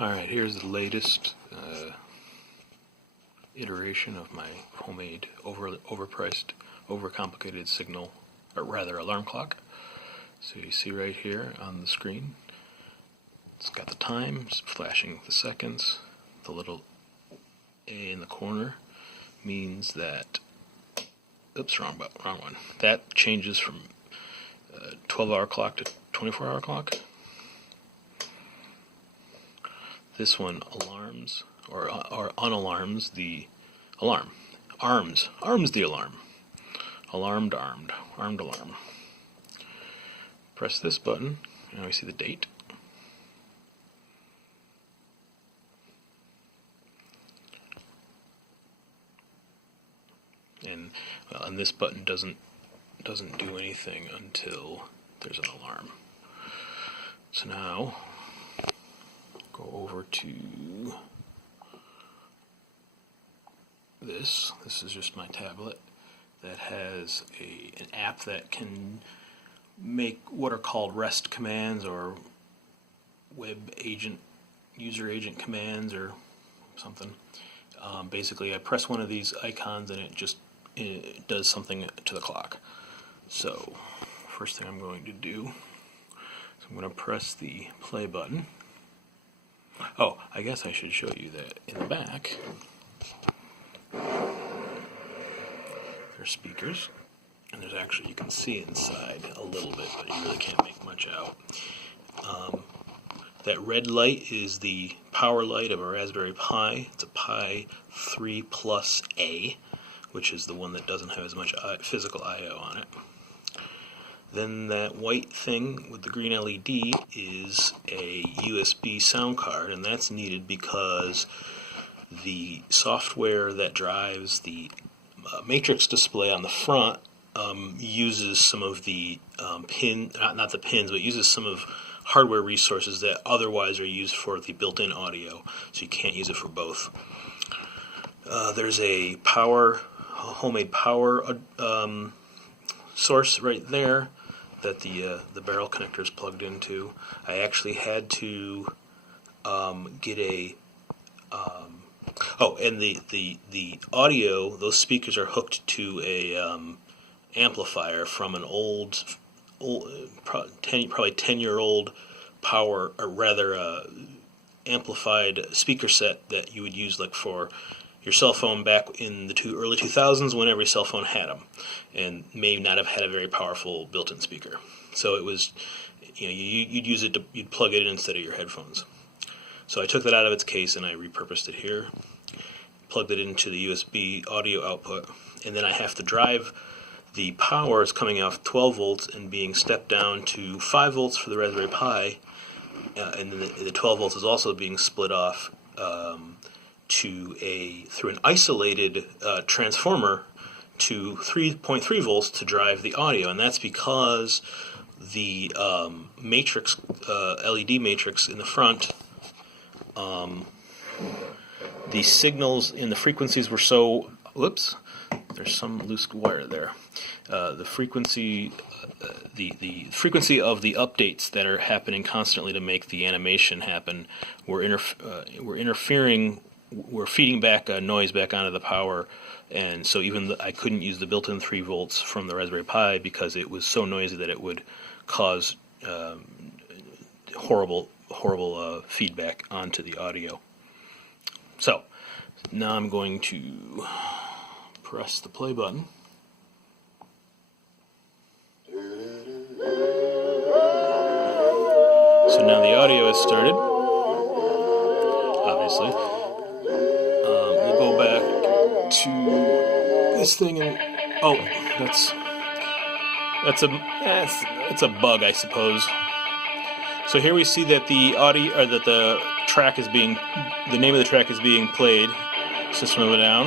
Alright, here's the latest iteration of my homemade, overpriced, overcomplicated signal, or rather alarm clock. So you see right here on the screen, it's got the times, flashing the seconds. The little A in the corner means that, oops, wrong one. That changes from 12-hour clock to 24-hour clock. This one alarms or unalarms the alarm. Arms the alarm. Armed alarm. Press this button, and we see the date. And this button doesn't do anything until there's an alarm. So now go over to this. This is just my tablet that has an app that can make what are called REST commands, or web agent, user agent commands, or something. Basically, I press one of these icons and it does something to the clock. So, first thing I'm going to do is I'm going to press the play button. Oh, I guess I should show you that in the back there's speakers, and there's actually, you can see inside a little bit, but you really can't make much out. That red light is the power light of a Raspberry Pi. It's a Pi 3 Plus A, which is the one that doesn't have as much physical I/O on it. Then that white thing with the green LED is a USB sound card, and that's needed because the software that drives the matrix display on the front uses some of the not the pins, but uses some of hardware resources that otherwise are used for the built-in audio, so you can't use it for both. There's a homemade power source right there that the barrel connector is plugged into. I actually had to get a and the audio, those speakers are hooked to a amplifier from an old probably 10-year-old power, or rather amplified speaker set that you would use like for your cell phone back in the early 2000s, when every cell phone had them, and may not have had a very powerful built-in speaker. So it was, you'd use it you'd plug it in instead of your headphones. So I took that out of its case and I repurposed it here, plugged it into the USB audio output, and then I have to drive the power is coming off 12 volts and being stepped down to 5 volts for the Raspberry Pi, and then the 12 volts is also being split off through an isolated transformer to 3.3 volts to drive the audio, and that's because the matrix, LED matrix in the front, the signals in the frequencies were so, whoops, there's some loose wire there. The frequency of the updates that are happening constantly to make the animation happen were interfering. We're feeding back noise back onto the power, and so even I couldn't use the built-in 3 volts from the Raspberry Pi because it was so noisy that it would cause horrible feedback onto the audio. So now I'm going to press the play button. So now the audio has started, obviously. We'll go back to this thing, and that's a bug, I suppose. So here we see that the track is being, the name of the track is being played. System of a Down.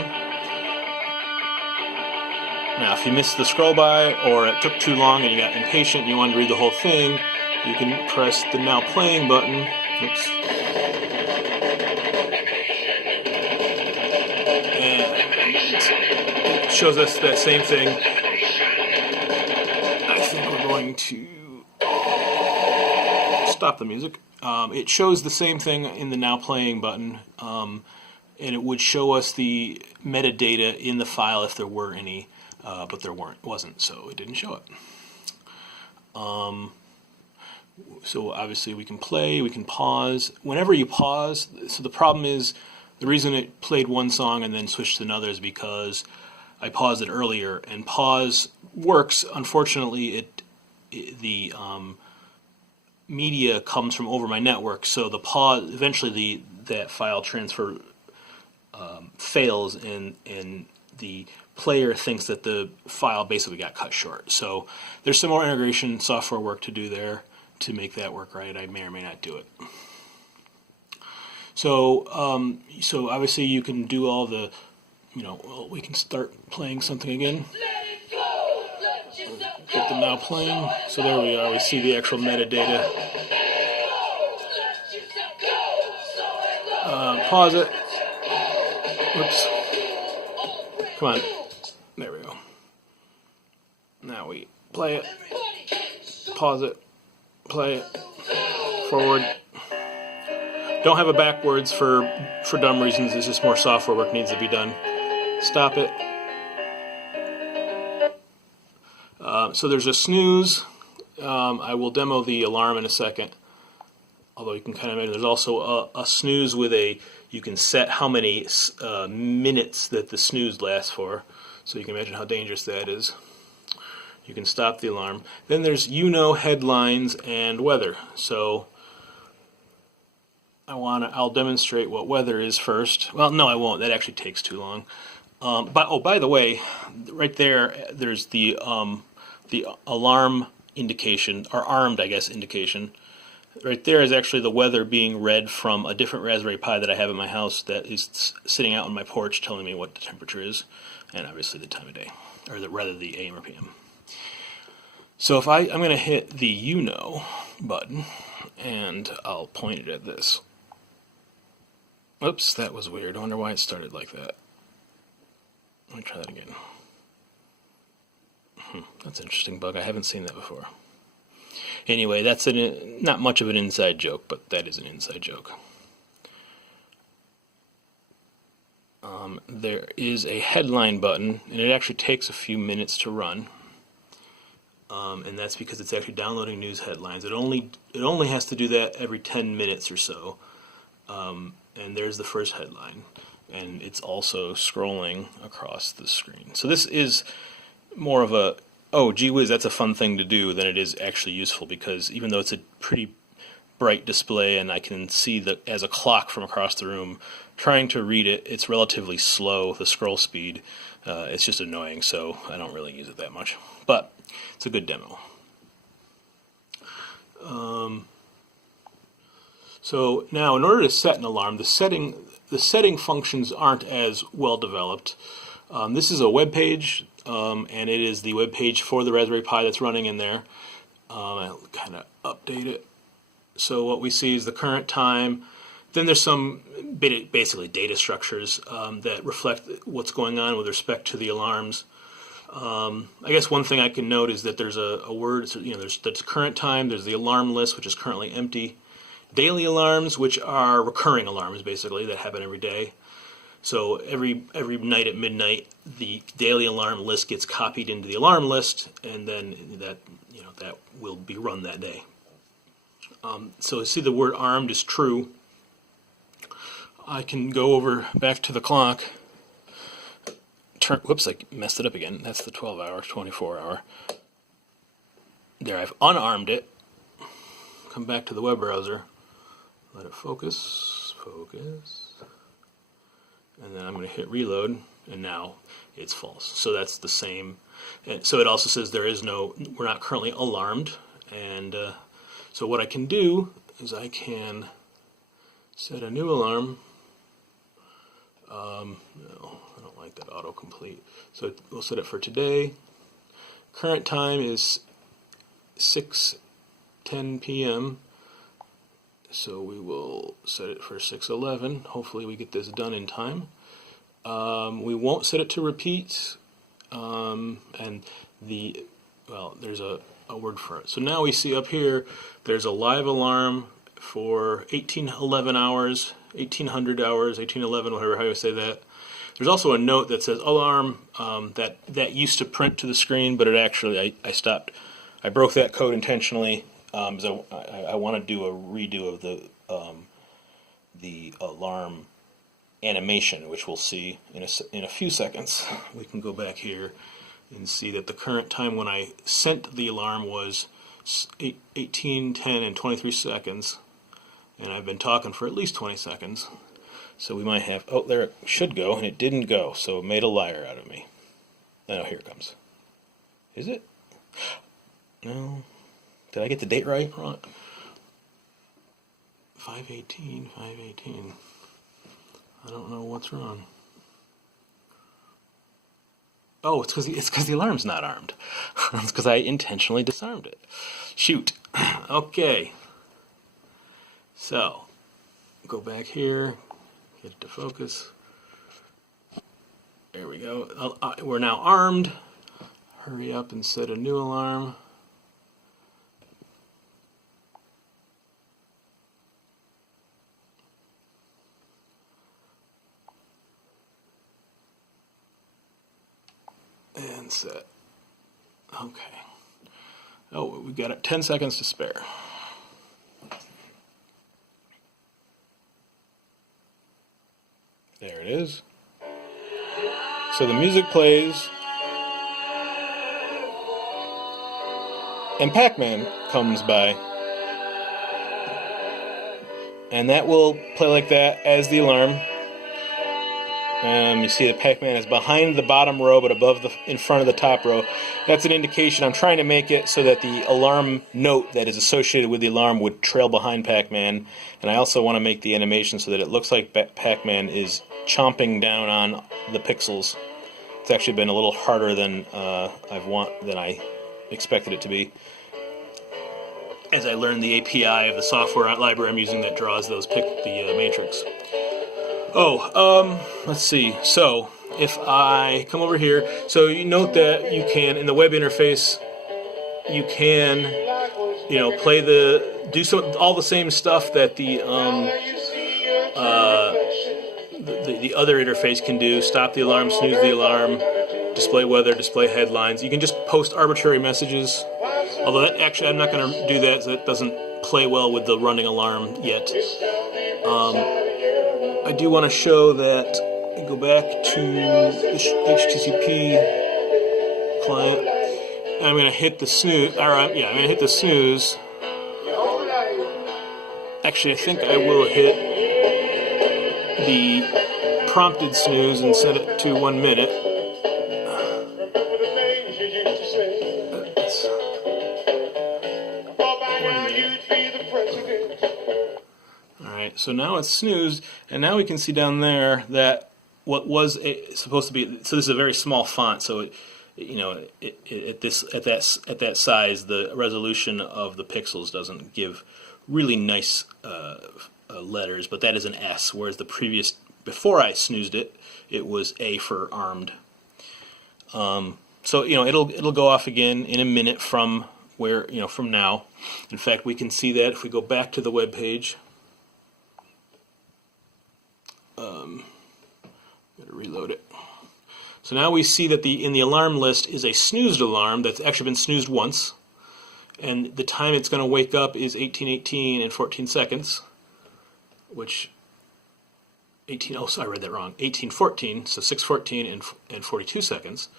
Now, if you missed the scroll by, or it took too long and you got impatient and you wanted to read the whole thing, you can press the Now Playing button. Oops. And it shows us that same thing. I think we're going to stop the music. It shows the same thing in the Now Playing button, and it would show us the metadata in the file if there were any, but there wasn't, so it didn't show it. So obviously we can play, we can pause. Whenever you pause, so the problem is, the reason it played one song and then switched to another is because I paused it earlier, and pause works. Unfortunately, the media comes from over my network, so the pause eventually that file transfer fails, and the player thinks that the file basically got cut short. So there's some more integration software work to do there to make that work right. I may or may not do it. So so obviously you can do all the, well, we can start playing something again. Get them Now Playing. So there we are. We see the actual metadata. Pause it. Whoops. Come on. There we go. Now we play it. Pause it. Play it. Forward. Don't have it backwards for dumb reasons. It's just more software work needs to be done. Stop it. So there's a snooze. I will demo the alarm in a second. Although you can kind of imagine there's also a snooze with you can set how many minutes that the snooze lasts for. So you can imagine how dangerous that is. You can stop the alarm. Then there's headlines and weather. So I'll demonstrate what weather is first. Well, no, I won't. That actually takes too long. By the way, right there's the alarm indication, or armed, I guess, indication. Right there is actually the weather being read from a different Raspberry Pi that I have in my house that is sitting out on my porch telling me what the temperature is, and obviously the time of day, or rather the AM or PM. So if I'm going to hit the button, and I'll point it at this. Oops, that was weird. I wonder why it started like that. Let me try that again. That's an interesting bug. I haven't seen that before. Anyway, that's not much of an inside joke, but that is an inside joke. There is a headline button, and it actually takes a few minutes to run. And that's because it's actually downloading news headlines. It only has to do that every 10 minutes or so. And there's the first headline. And it's also scrolling across the screen. So this is more of a, oh, gee whiz, that's a fun thing to do, than it is actually useful, because even though it's a pretty bright display and I can see as a clock from across the room, trying to read it, it's relatively slow, the scroll speed. It's just annoying, so I don't really use it that much. But it's a good demo. So now, in order to set an alarm, the setting functions aren't as well developed. This is a web page, and it is the web page for the Raspberry Pi that's running in there. I'll kind of update it. So what we see is the current time. Then there's some basically data structures that reflect what's going on with respect to the alarms. I guess one thing I can note is that there's a word, that's current time, there's the alarm list, which is currently empty. Daily alarms, which are recurring alarms, basically, that happen every day. So every night at midnight, the daily alarm list gets copied into the alarm list, and then that will be run that day. So you see the word armed is true. I can go back to the clock. Whoops, I messed it up again. That's the 12-hour, 24-hour. There, I've unarmed it. Come back to the web browser. Let it focus. And then I'm going to hit reload, and now it's false. So that's the same. And so it also says we're not currently alarmed. And so what I can do is I can set a new alarm. No, I don't like that autocomplete. So we'll set it for today. Current time is 6:10 p.m. So we will set it for 6:11. Hopefully we get this done in time. We won't set it to repeat. And there's a word for it. So now we see up here, there's a live alarm for 1811 hours, 1800 hours, 1811, whatever, how you say that. There's also a note that says alarm that used to print to the screen, but it actually, I stopped. I broke that code intentionally because I want to do a redo of the alarm animation, which we'll see in a few seconds. We can go back here and see that the current time when I sent the alarm was 18, 10, and 23 seconds, and I've been talking for at least 20 seconds. So we might have, oh, there it should go, and it didn't go, so it made a liar out of me. Oh, here it comes. Is it? No. Did I get the date right? 5/18, 5/18. I don't know what's wrong. Oh, it's because the alarm's not armed. It's because I intentionally disarmed it. Shoot. Okay. So, go back here. Get it to focus. There we go. We're now armed. Hurry up and set a new alarm. And set. Okay. Oh, we've got 10 seconds to spare. There it is. So the music plays, and Pac-Man comes by. And that will play like that as the alarm. You see that Pac-Man is behind the bottom row, but in front of the top row. That's an indication. I'm trying to make it so that the alarm note that is associated with the alarm would trail behind Pac-Man. And I also want to make the animation so that it looks like Pac-Man is chomping down on the pixels. It's actually been a little harder than I expected it to be, as I learned the API of the software library I'm using that draws the matrix. Let's see. So if I come over here, so you note that you can, in the web interface, you can, do all the same stuff that the other interface can do. Stop the alarm, snooze the alarm, display weather, display headlines. You can just post arbitrary messages. Although I'm not going to do that, so that doesn't play well with the running alarm yet. I do want to show that, go back to the HTTP client, and I'm going to hit the snooze, I'm going to hit the snooze. Actually, I think I will hit the prompted snooze and set it to 1 minute. So now it's snoozed, and now we can see down there that what was supposed to be. So this is a very small font. So at that size, the resolution of the pixels doesn't give really nice letters. But that is an S, whereas the previous, before I snoozed it, it was A for armed. So it'll go off again in a minute from from now. In fact, we can see that if we go back to the web page. Gotta reload it. So now we see that in the alarm list is a snoozed alarm that's actually been snoozed once, and the time it's going to wake up is 18:18 and 14 seconds, which I read that wrong. 18:14, so 6:14 and 42 seconds,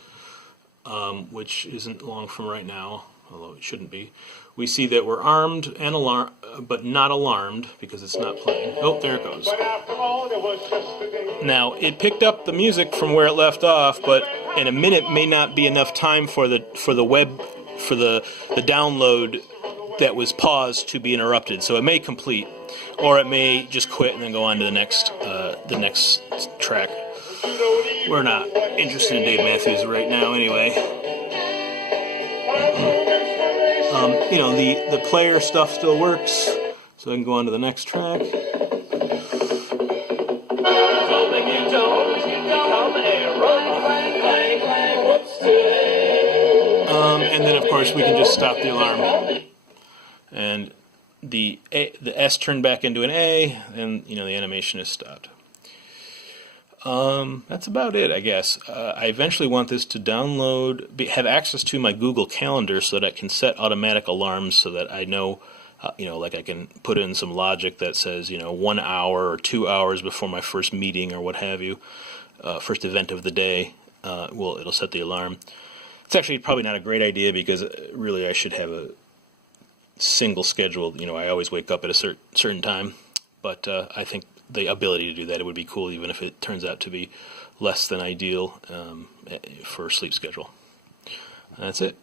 which isn't long from right now, although it shouldn't be. We see that we're armed and but not alarmed because it's not playing. Oh, there it goes. Now, it picked up the music from where it left off, but in a minute may not be enough time for the download that was paused to be interrupted. So it may complete, or it may just quit and then go on to the next track. We're not interested in Dave Matthews right now, anyway. The player stuff still works, so I can go on to the next track. And then, of course, we can just stop the alarm. And the S turned back into an A, and the animation is stopped. That's about it, I guess. I eventually want this to download, have access to my Google Calendar so that I can set automatic alarms so that I know, like I can put in some logic that says, 1 hour or 2 hours before my first meeting or what have you, first event of the day, it'll set the alarm. It's actually probably not a great idea because really I should have a single schedule. I always wake up at a certain time, but I think the ability to do that, it would be cool even if it turns out to be less than ideal for a sleep schedule. That's it.